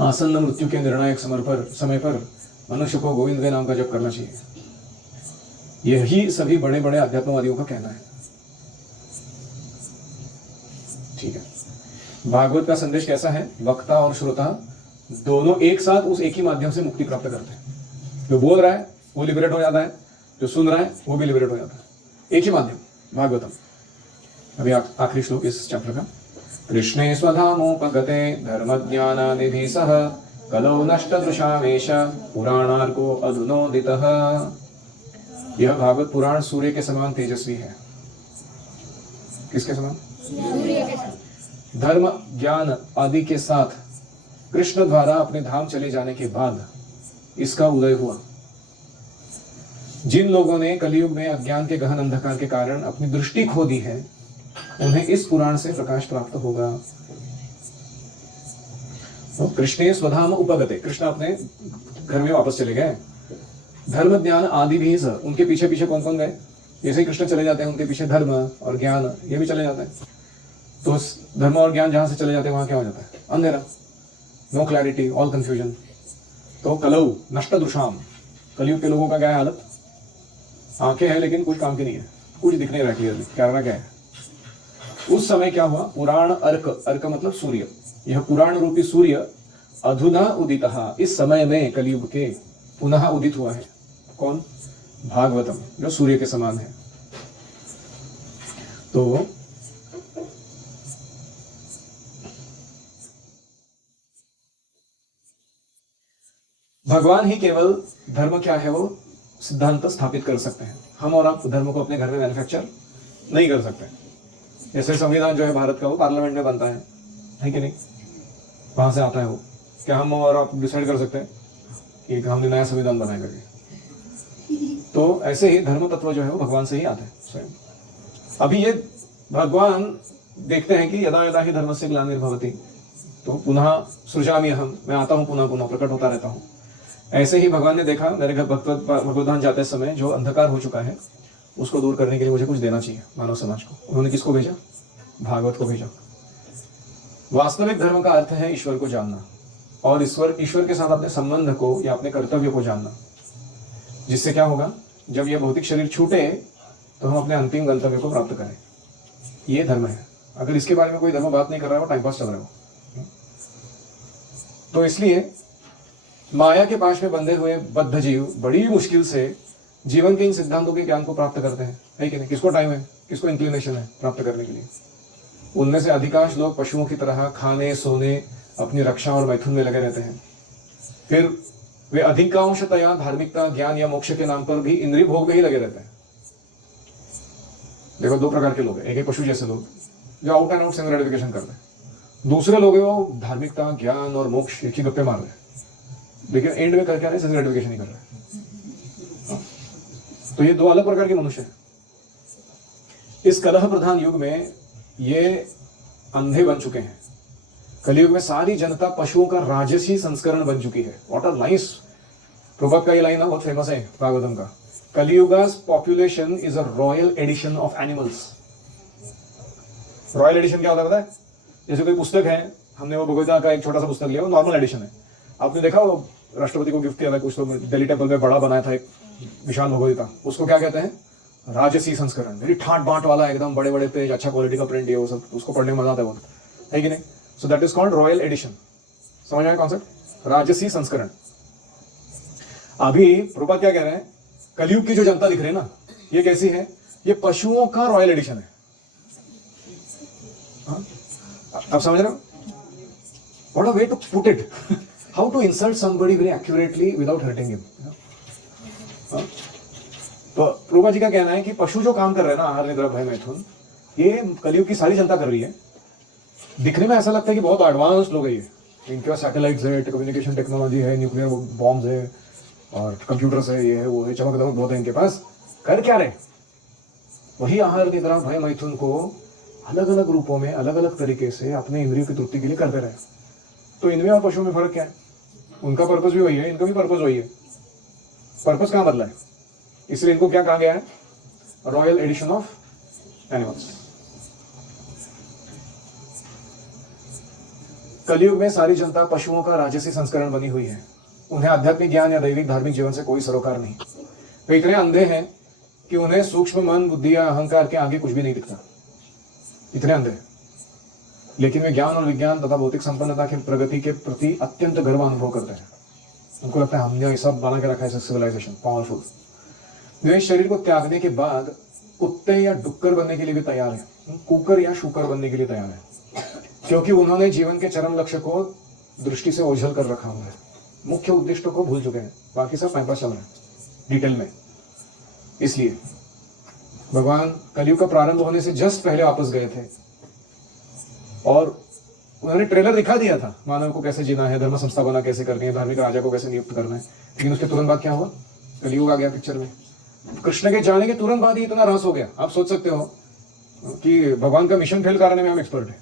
आसन्न मृत्यु के निर्णायक समय पर मनुष्य को गोविंद के नाम का जप करना चाहिए। यही सभी बड़े बड़े अध्यात्मवादियों का कहना है। ठीक है, भागवत का संदेश कैसा है? वक्ता और श्रोता दोनों एक साथ उस एक ही माध्यम से मुक्ति प्राप्त करते हैं। जो बोल रहा है वो लिबरेट हो जाता है, जो सुन रहा है वो भी लिबरेट हो जाता है। एक ही माध्यम भागवतम। अभी आखिरी श्लोक इस चैप्टर का। कृष्णे स्वधामोपगते धर्मज्ञानानिधि सह कलौ नष्टदृशावेश पुराणार्को अधुनोदितः। यह भागवत पुराण सूर्य के समान तेजस्वी है। किसके समान? धर्म ज्ञान आदि के साथ कृष्ण द्वारा अपने धाम चले जाने के बाद इसका उदय हुआ। जिन लोगों ने कलयुग में अज्ञान के गहन अंधकार के कारण अपनी दृष्टि खो दी है, उन्हें इस पुराण से प्रकाश प्राप्त होगा। तो कृष्णे स्वधाम उपगते, कृष्ण अपने घर में वापस चले गए। धर्म ज्ञान आदि भी उनके पीछे पीछे कौन कौन गए? जैसे ही कृष्ण चले जाते हैं उनके पीछे धर्म और ज्ञान ये भी चले जाते हैं। तो धर्म और ज्ञान जहां से चले जाते हैं वहां क्या हो जाता है? अंधेरा, नो क्लैरिटी, ऑल कंफ्यूजन। तो कलौ नष्ट दुषाम, कलयुग के लोगों का क्या है हालत? आंखें हैं लेकिन कुछ काम की नहीं है, कुछ दिख नहीं रहा क्लियरली, क्या है। उस समय क्या हुआ? पुराण अर्क मतलब सूर्य, यह पुराण रूपी सूर्य अधुना उदितः, इस समय में कलयुग के पुनः उदित हुआ है। कौन? भागवतम, जो सूर्य के समान है। तो भगवान ही केवल धर्म क्या है वो सिद्धांत स्थापित कर सकते हैं। हम और आप धर्म को अपने घर में मैन्युफैक्चर नहीं कर सकते। जैसे संविधान जो है भारत का वो पार्लियामेंट में बनता है कि नहीं? वहां से आता है वो। क्या हम और आप डिसाइड कर सकते हैं कि हमने नया संविधान बनाया करके? तो ऐसे ही धर्म तत्व जो है वो भगवान से ही आते हैं स्वयं। अभी ये भगवान देखते हैं कि यदा यदा ही धर्मस्य ग्लानिर्भवति, तो पुनः सृजामि अहम, मैं आता हूँ पुनः पुनः प्रकट होता रहता हूँ। ऐसे ही भगवान ने देखा मेरे घर भगवद्धाम जाते समय जो अंधकार हो चुका है उसको दूर करने के लिए मुझे कुछ देना चाहिए मानव समाज को। उन्होंने किसको भेजा? भागवत को भेजा। वास्तविक धर्म का अर्थ है ईश्वर को जानना और ईश्वर के साथ अपने संबंध को या अपने कर्तव्य को जानना। जिससे क्या होगा? जब यह भौतिक शरीर छूटे तो हम अपने अंतिम गंतव्य को प्राप्त करें। ये धर्म है। अगर इसके बारे में कोई धर्म बात नहीं कर रहा है, वो टाइम पास चल रहा है। तो इसलिए माया के पाश में बंधे हुए बद्ध जीव बड़ी मुश्किल से जीवन के इन सिद्धांतों के ज्ञान को प्राप्त करते हैं, है कि नहीं? किसको टाइम है, किसको इंक्लिनेशन है प्राप्त करने के लिए? उनमें से अधिकांश लोग पशुओं की तरह खाने सोने अपनी रक्षा और मैथुन में लगे रहते हैं। फिर वे अधिकांशतया धार्मिकता ज्ञान या मोक्ष के नाम पर भी इंद्रिय भोग में ही लगे रहते हैं। देखो दो प्रकार के लोग हैं। एक है पशु जैसे लोग जो out and out self gratification करते हैं। दूसरे लोग हैं वो धार्मिकता ज्ञान और मोक्ष एक ही गप्पे मार रहे हैं, लेकिन एंड में कर क्या रहे? सेल्फ ग्रेटिफिकेशन ही कर रहे हैं। तो ये दो अलग प्रकार के मनुष्य हैं। इस कलह प्रधान युग में ये अंधे बन चुके हैं। कलयुग में सारी जनता पशुओं का राजसी संस्करण बन चुकी है। व्हाट अ नाइस प्रभुपाद का ये लाइन बहुत फेमस है भागवतम का। कलयुगा's population is a royal edition of animals। Royal edition क्या होता है पता है? जैसे कोई पुस्तक है, हमने वो भगवद्गीता का एक छोटा सा पुस्तक लिया, वो नॉर्मल एडिशन है। आपने देखा वो राष्ट्रपति को गिफ्ट किया था कुछ, तो दिल्ली टेम्पल में बड़ा बनाया था एक विशाल भगवद्गीता, उसको क्या कहते हैं? राजसी संस्करण, वेरी ठाट बाट वाला, एकदम बड़े बड़े पेज, अच्छा क्वालिटी का प्रिंट, ये वो सब, उसको पढ़ने में मजा आता है बहुत, है कि नहीं? So that is called royal edition. समझ आया कॉन्सेप्ट? राजसी संस्करण। अभी प्रभुपाद क्या कह रहे हैं? कलयुग की जो जनता दिख रही है ना, ये कैसी है? ये पशुओं का रॉयल एडिशन है। हाँ? आप समझ रहे हो? What a way to put it. How to insult somebody very accurately without hurting him. हाँ? तो प्रभुपाद जी का कहना है कि पशु जो काम कर रहे हैं ना, आहार निद्रा भय मैथुन, ये कलयुग की सारी जनता कर रही है। दिखने में ऐसा लगता है कि बहुत एडवांस लोग है ये, इनके पास सैटेलाइट्स है, कम्युनिकेशन टेक्नोलॉजी है, न्यूक्लियर बॉम्ब्स है और कंप्यूटर्स है, ये है वो है, चमक दमक बहुत है इनके पास। कर क्या रहे? वही आहार निद्रा भय मैथुन को अलग अलग रूपों में अलग अलग तरीके से अपने इंद्रियों की तृप्ति के लिए करते रहे। तो इनमें और पशुओं में फर्क क्या है? उनका पर्पस भी वही है, इनका भी पर्पस वही है। पर्पस कहाँ बदला है? इसलिए इनको क्या कहा गया है? Royal edition of animals. Kaliyuga में सारी जनता पशुओं का राजसी संस्करण बनी हुई है। उन्हें आध्यात्मिक ज्ञान या दैविक धार्मिक जीवन से कोई सरोकार नहीं। वे इतने अंधे हैं कि उन्हें सूक्ष्म मन, बुद्धि या अहंकार के आगे कुछ भी नहीं दिखता। इतने अंधे, लेकिन वे ज्ञान और विज्ञान तथा भौतिक संपन्नता के प्रगति के प्रति अत्यंत गर्व अनुभव करते हैं। उनको लगता है हमने ये सब बना के रखा है, सिविलाइजेशन पावरफुल। वे इस शरीर को त्यागने के बाद कुत्ते या डुक्कर बनने के लिए भी तैयार है, कुकर या शुकर बनने के लिए तैयार है, क्योंकि उन्होंने जीवन के चरम लक्ष्य को दृष्टि से ओझल कर रखा हुआ है। मुख्य उद्देश्य को भूल चुके हैं, बाकी सब टाइम पास चल रहे हैं डिटेल में। इसलिए भगवान कलयुग का प्रारंभ होने से जस्ट पहले वापस गए थे और उन्होंने ट्रेलर दिखा दिया था, मानव को कैसे जीना है, धर्म संस्थापना कैसे करनी है, धार्मिक राजा को कैसे नियुक्त करना है। लेकिन उसके तुरंत बाद क्या हुआ? कलयुग आ गया पिक्चर में। कृष्ण के जाने के तुरंत बाद ही इतना रस हो गया। आप सोच सकते हो कि भगवान का मिशन फेल कराने में हम एक्सपर्ट हैं,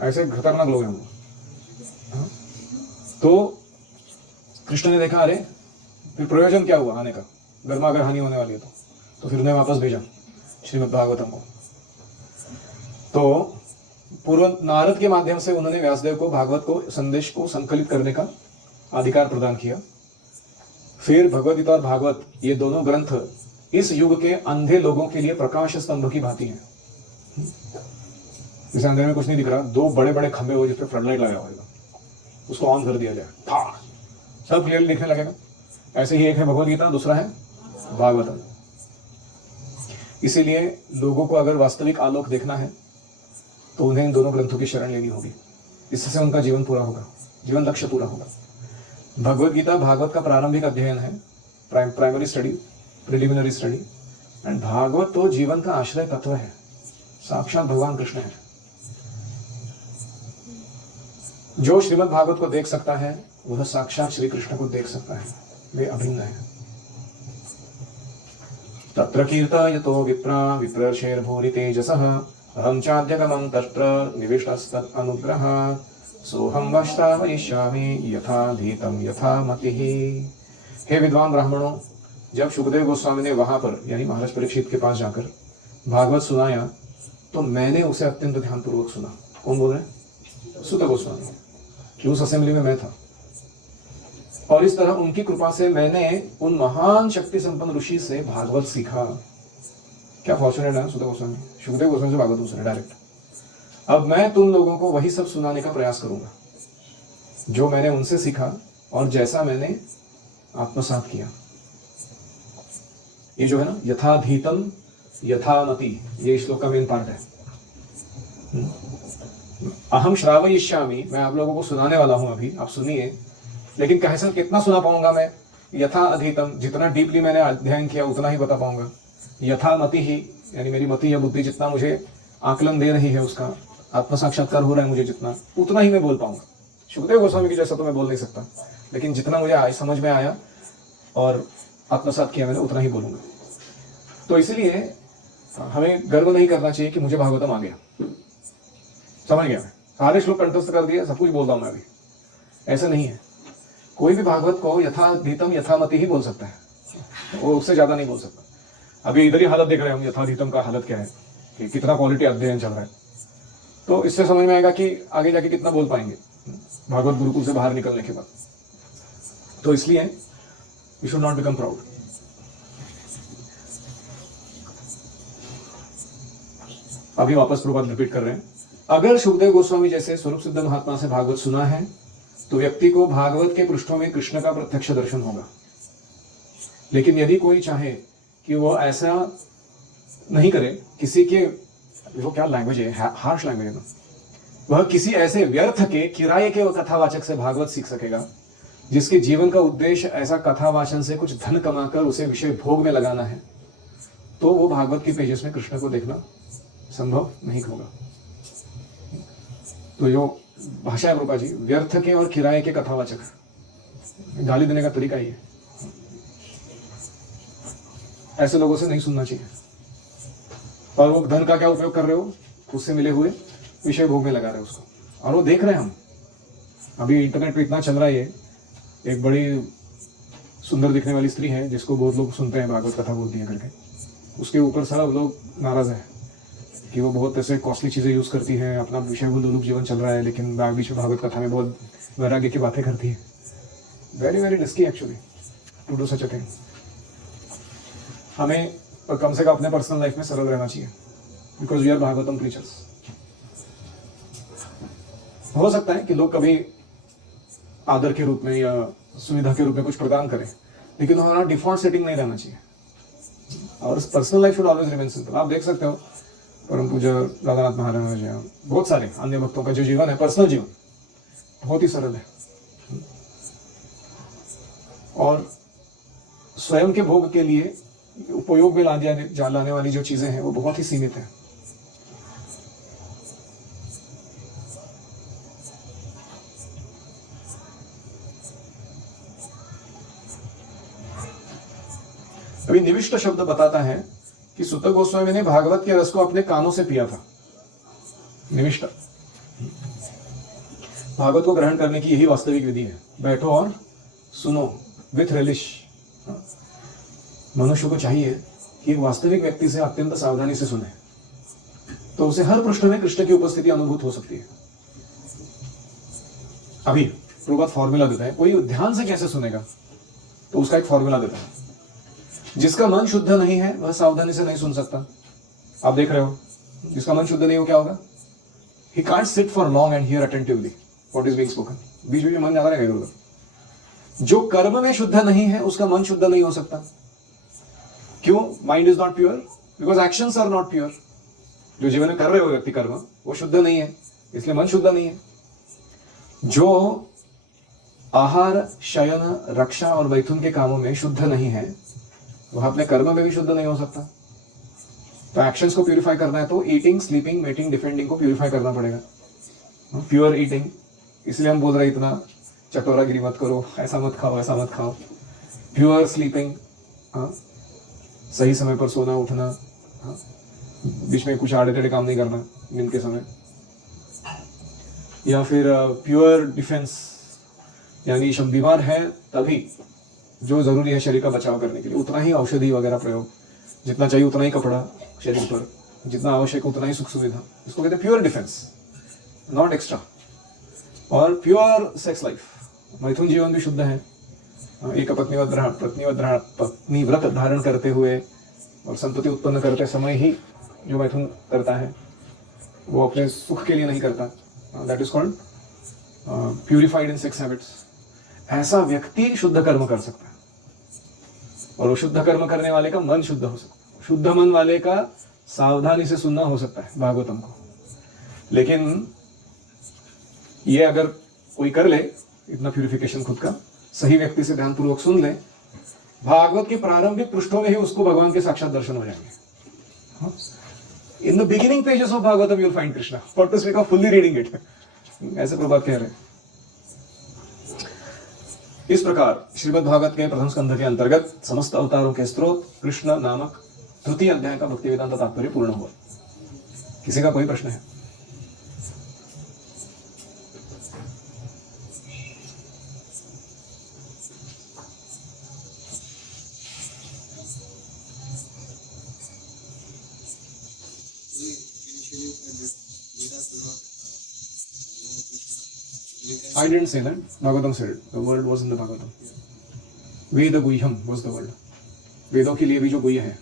ऐसे खतरनाक लोग हैं हम। तो कृष्ण ने देखा, अरे फिर प्रयोजन क्या हुआ आने का? गर्मा अगर हानि होने वाली है तो फिर उन्हें वापस भेजा श्रीमद् भागवतम को। तो पूर्व नारद के माध्यम से उन्होंने व्यासदेव को भागवत को संदेश को संकलित करने का अधिकार प्रदान किया। फिर भगवद्गीता और भागवत, ये दोनों ग्रंथ इस युग के अंधे लोगों के लिए प्रकाश स्तंभ की भांति हैं। इस अंधेरे में कुछ नहीं दिख रहा, दो बड़े बड़े खंभे हो जिस पे फ्लडलाइट लगा होगा, उसको ऑन कर दिया जाए, सब क्लियरली दिखने लगेगा। ऐसे ही एक है भगवद्गीता, दूसरा है भागवतम। इसीलिए लोगों को अगर वास्तविक आलोक देखना है तो उन्हें इन दोनों ग्रंथों की शरण लेनी होगी। इससे उनका जीवन पूरा होगा, जीवन लक्ष्य पूरा होगा। भगवद गीता भागवत का प्रारंभिक अध्ययन है, primary study, preliminary study. And Bhagavat तो जीवन का आश्रय तत्व है, साक्षात भगवान कृष्ण है। जो श्रीमद् भागवत को देख सकता है वह साक्षात श्री कृष्ण को देख सकता है, वे अभिन्न है। तत्र कीर्तयतो विप्रा विप्रर्षेर्भूरि तेजसः अहं चाद्यगमं तत्र निविष्टस्तत् अनुग्रहात् सोहं वष्टावयिष्यामि यथा धीतं यथा मतिः। हे विद्वान ब्राह्मणों, जब सुखदेव गोस्वामी ने वहां पर यानी महाराज परीक्षित के पास जाकर भागवत सुनाया तो मैंने उसे अत्यंत ध्यानपूर्वक सुना। कौन बोल रहे हैं? सुत गोस्वामी, कि उस असेंबली में मैं था। और इस तरह उनकी कृपा से मैंने उन महान शक्ति संपन्न ऋषि से भागवत सीखा। क्या फॉर्चुनेट है सुत गोस्वामी, सुखदेव गोस्वामी से भागवत सुना डायरेक्ट। अब मैं तुम लोगों को वही सब सुनाने का प्रयास करूंगा जो मैंने उनसे सीखा और जैसा मैंने आत्मसात किया। ये जो है ना, यथाधीतम यथामति, ये श्लोक का मेन पार्ट है। अहम श्रावयिष्यामि, मैं आप लोगों को सुनाने वाला हूं, अभी आप सुनिए। लेकिन कैसे, कितना सुना पाऊंगा मैं? यथा अधीतम, जितना डीपली मैंने अध्ययन किया उतना ही बता पाऊंगा। यथा मति ही, यानी मेरी मति या बुद्धि जितना मुझे आकलन दे रही है, उसका आत्म साक्षात्कार हो रहा है मुझे जितना, उतना ही मैं बोल पाऊंगा। सुखदेव गोस्वामी की जैसा तो मैं बोल नहीं सकता, लेकिन जितना मुझे समझ में आया और आत्मसात किया मैंने उतना ही बोलूंगा। तो इसलिए हमें गर्व नहीं करना चाहिए कि मुझे भागवतम आ गया, समझ गया, मैं सारे श्लोक कंठस्थ कर दिए, सब कुछ बोलता हूं मैं अभी। ऐसा नहीं है। कोई भी भागवत को यथाधीतम यथामति ही बोल सकता है, वो उससे ज्यादा नहीं बोल सकता। अभी इधर ही हालत देख रहे हैं हम, यथाधीतम का हालत क्या है, कि कितना क्वालिटी अध्ययन चल रहा है। तो इससे समझ में आएगा कि आगे जाके कितना बोल पाएंगे भागवत गुरुकुल से बाहर निकलने के बाद। तो इसलिए we should not become proud. अभी वापस प्रभात रिपीट कर रहे हैं। अगर सुखदेव गोस्वामी जैसे स्वरूप सिद्ध महात्मा से भागवत सुना है तो व्यक्ति को भागवत के पृष्ठों में कृष्ण का प्रत्यक्ष दर्शन होगा। लेकिन यदि कोई चाहे कि वो ऐसा नहीं करे, किसी के, वो क्या लैंग्वेज है, हार्श लैंग्वेज है ना, वह किसी ऐसे व्यर्थ के किराए के कथावाचक से भागवत सीख सकेगा जिसके जीवन का उद्देश्य ऐसा कथावाचन से कुछ धन कमाकर उसे विषय भोग में लगाना है, तो वो भागवत के पेजेस में कृष्ण को देखना संभव नहीं होगा। तो जो भाषा है रूपा जी, व्यर्थ के और किराए के कथावाचक, गाली देने का तरीका ही है। ऐसे लोगों से नहीं सुनना चाहिए। और वो धन का क्या उपयोग कर रहे हो, उससे मिले हुए विषय भोग में लगा रहे हो उसको, और वो देख रहे हैं हम। अभी इंटरनेट पे इतना चल रहा है ये, एक बड़ी सुंदर दिखने वाली स्त्री है जिसको बहुत लोग सुनते हैं, भागवत कथा बोलती है करके, उसके ऊपर सब लोग नाराज हैं कि वो बहुत ऐसे कॉस्टली चीज़ें यूज़ करती है, अपना विषय भूल जीवन चल रहा है, लेकिन बीच में भागवत कथा में बहुत वैराग्य की बातें करती है। Very very risky actually to do such a thing. हमें कम से कम अपने पर्सनल लाइफ में सरल रहना चाहिए, because we are Bhagavatam preachers. हो सकता है कि लोग कभी आदर के रूप में या सुविधा के रूप में कुछ प्रदान करें, लेकिन हमारा डिफॉल्ट सेटिंग नहीं रहना चाहिए। और personal life should always remain simple. आप देख सकते हो परम पूज्य राधानाथ महाराज या बहुत सारे अन्य भक्तों का जो जीवन है, पर्सनल जीवन बहुत ही सरल है, और स्वयं के भोग के लिए उपयोग में लाने वाली जो चीजें हैं वो बहुत ही सीमित है। अभी निविष्ट शब्द बताता है कि सुत गोस्वामी ने भागवत के रस को अपने कानों से पिया था। निविष्ट, भागवत को ग्रहण करने की यही वास्तविक विधि है, बैठो और सुनो विथ रिलिश। मनुष्य को चाहिए कि एक वास्तविक व्यक्ति से अत्यंत सावधानी से सुने, तो उसे हर पृष्ठ में कृष्ण की उपस्थिति अनुभूत हो सकती है। अभी प्रभात फॉर्मूला देता है, कोई ध्यान से कैसे सुनेगा, तो उसका एक फॉर्मूला देता है। जिसका मन शुद्ध नहीं है वह सावधानी से नहीं सुन सकता। आप देख रहे हो, जिसका मन शुद्ध नहीं हो क्या होगा, he can't sit for long and hear attentively what is being spoken। बीच बीच में मन जाता रहेगा इधर। जो कर्म में शुद्ध नहीं है उसका मन शुद्ध नहीं हो सकता। क्यों? Mind is not pure, because actions are not pure. जो जीवन में कर रहे हो व्यक्ति कर्म, वो शुद्ध नहीं है, इसलिए मन शुद्ध नहीं है। जो आहार, शयन, रक्षा और मैथुन के कामों में शुद्ध नहीं है वह अपने कर्म में भी शुद्ध नहीं हो सकता। तो एक्शंस को प्यूरिफाई करना है तो ईटिंग, स्लीपिंग, मेटिंग, डिफेंडिंग को प्यूरिफाई करना पड़ेगा। प्योर ईटिंग, इसलिए हम बोल रहे इतना चटोरागिरी मत करो, ऐसा मत खाओ, ऐसा मत खाओ। प्योर स्लीपिंग, सही समय पर सोना उठना, बीच में कुछ आड़े टेढ़े काम नहीं करना नींद के समय। या फिर प्योर डिफेंस, यानी जब बीमार है तभी जो जरूरी है शरीर का बचाव करने के लिए उतना ही औषधि वगैरह प्रयोग, जितना चाहिए उतना ही कपड़ा शरीर पर, जितना आवश्यक उतना ही सुख सुविधा, इसको कहते हैं प्योर डिफेंस, नॉट एक्स्ट्रा। और प्योर सेक्स लाइफ, मैथुन जीवन भी शुद्ध है। एक पत्नी व्रत धारण करते हुए और संतति उत्पन्न करते समय ही जो मैथुन करता है वो अपने सुख के लिए नहीं करता। That is called purified in sex habits. ऐसा व्यक्ति शुद्ध कर्म कर सकता है, और वो शुद्ध कर्म करने वाले का मन शुद्ध हो सकता है। शुद्ध मन वाले का सावधानी से सुनना हो सकता है भागवतम को। लेकिन ये अगर कोई कर ले इतना प्यूरिफिकेशन खुद का, सही व्यक्ति से ध्यानपूर्वक सुन ले, भागवत के प्रारंभिक पृष्ठों में ही उसको भगवान के साक्षात दर्शन हो जाएंगे। In the beginning pages of Bhagavatam you will find Krishna, for to speak of fully reading it, ऐसे प्रभात कह रहे हैं। इस प्रकार श्रीमद् भागवत के प्रथम स्कंध के अंतर्गत समस्त अवतारों के स्त्रोत कृष्ण नामक तृतीय अध्याय का भक्ति वेदांत तात्पर्य पूर्ण हुआ। किसी का कोई प्रश्न है? I didn't say that. Bhagavatam said it. The word was in the Bhagavatam. Veda गुह्यम वाज द वर्ड, वेदों के लिए भी जो गुह्य है।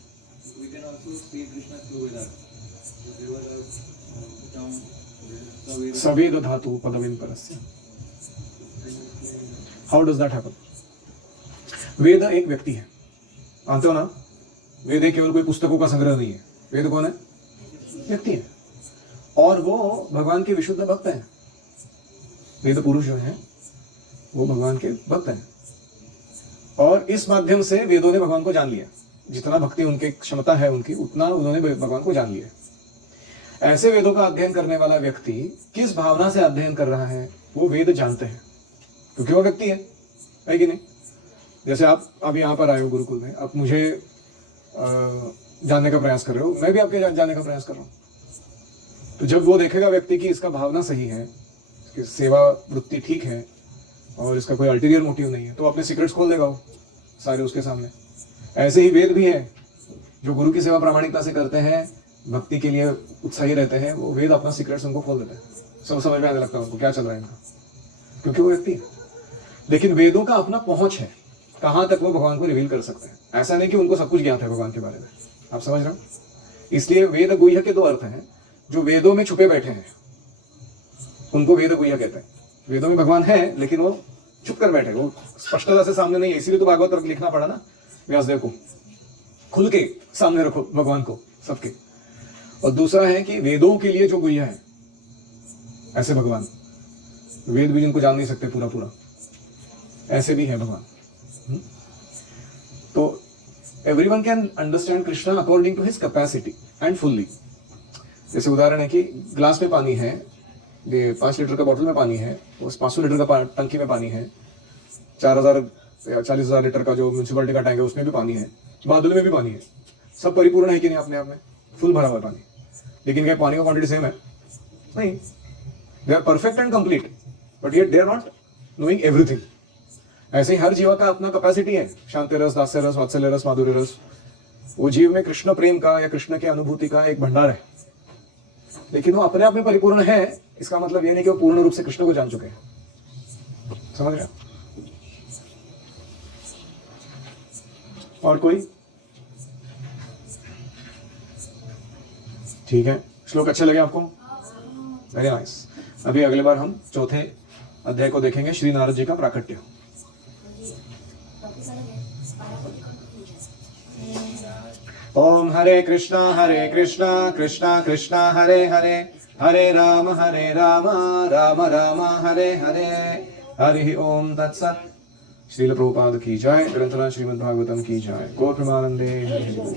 We can also see Krishna through Vedas. There was a term, Saved. सवेद धातु पदवीन परस्य। How does that happen? वेद एक व्यक्ति है, मानते हो ना? वेद केवल कोई पुस्तकों का संग्रह नहीं है। वेद कौन है? व्यक्ति है, और वो भगवान के विशुद्ध भक्त हैं। वेद पुरुष जो हैं वो भगवान के भक्त हैं, और इस माध्यम से वेदों ने भगवान को जान लिया। जितना भक्ति उनकी क्षमता है उनकी, उतना उन्होंने भगवान को जान लिया। ऐसे वेदों का अध्ययन करने वाला व्यक्ति किस भावना से अध्ययन कर रहा है, वो वेद जानते हैं, क्योंकि वो व्यक्ति है कि नहीं? जैसे आप अब यहाँ पर आए हो गुरुकुल में, आप मुझे जानने का प्रयास कर रहे हो, मैं भी आपके जानने का प्रयास कर रहा हूँ। तो जब वो देखेगा व्यक्ति की इसका भावना सही है, इसकी सेवा वृत्ति ठीक है, और इसका कोई अल्टीरियर मोटिव नहीं है, तो अपने सीक्रेट्स खोल देगा वो सारे उसके सामने। ऐसे ही वेद भी है, जो गुरु की सेवा प्रामाणिकता से करते हैं, भक्ति के लिए उत्साही रहते हैं, वो वेद अपना सीक्रेट्स उनको खोल देते हैं। सब समझ में आने लगता है उनको क्या चल रहा है इनका, क्योंकि वो व्यक्ति है। लेकिन वेदों का अपना पहुंच है, कहाँ तक वो भगवान को रिवील कर सकते हैं। ऐसा नहीं कि उनको सब कुछ ज्ञात है भगवान के बारे में, आप समझ रहे हो? इसलिए वेद गुह्य के दो अर्थ हैं। जो वेदों में छुपे बैठे हैं उनको वेद गुह्य कहते हैं। वेदों में भगवान है, लेकिन वो छुप कर बैठे, वो स्पष्टता से सामने नहीं है। इसीलिए तो भागवत लिखना पड़ा ना व्यासदेव को, खुल के सामने रखो भगवान को सबके। और दूसरा है कि वेदों के लिए जो गुह्य है, ऐसे भगवान, वेद भी जिनको जान नहीं सकते पूरा पूरा, ऐसे भी है भगवान। तो everyone can understand Krishna according to his capacity and fully. जैसे उदाहरण है कि ग्लास में पानी है, 5 लीटर का बॉटल में पानी है, उस 500 लीटर का टंकी में पानी है, 4000 या 40,000 लीटर का जो म्यूनसिपलिटी का टैंक है उसमें भी पानी है, बादल में भी पानी है। सब परिपूर्ण है कि नहीं अपने आप में? फुल भरा हुआ पानी। लेकिन क्या पानी का क्वांटिटी सेम है? नहीं। They are perfect and complete, but yet they are not knowing everything. ऐसे ही हर जीवा का अपना कैपेसिटी है, शांति रस, दास्य रस, वात्सल्य रस, माधुर्य रस। वो जीव में कृष्ण प्रेम का या कृष्ण की अनुभूति का एक भंडार है, लेकिन वो अपने आप में परिपूर्ण है। इसका मतलब ये नहीं कि वो पूर्ण रूप से कृष्ण को जान चुके हैं। समझ रहे? और कोई? ठीक है, श्लोक अच्छे लगे आपको? Very nice. अभी अगले बार हम चौथे अध्याय को देखेंगे, श्री नारद जी का प्राकट्य। ओम हरे कृष्णा कृष्णा कृष्णा हरे हरे, हरे राम राम राम हरे हरे। हरि ओम तत्सत्। श्रील प्रभुपाद की जय, ग्रंथराज श्रीमद् भागवतम की जय। गौर प्रेमानंदे हरि बोल।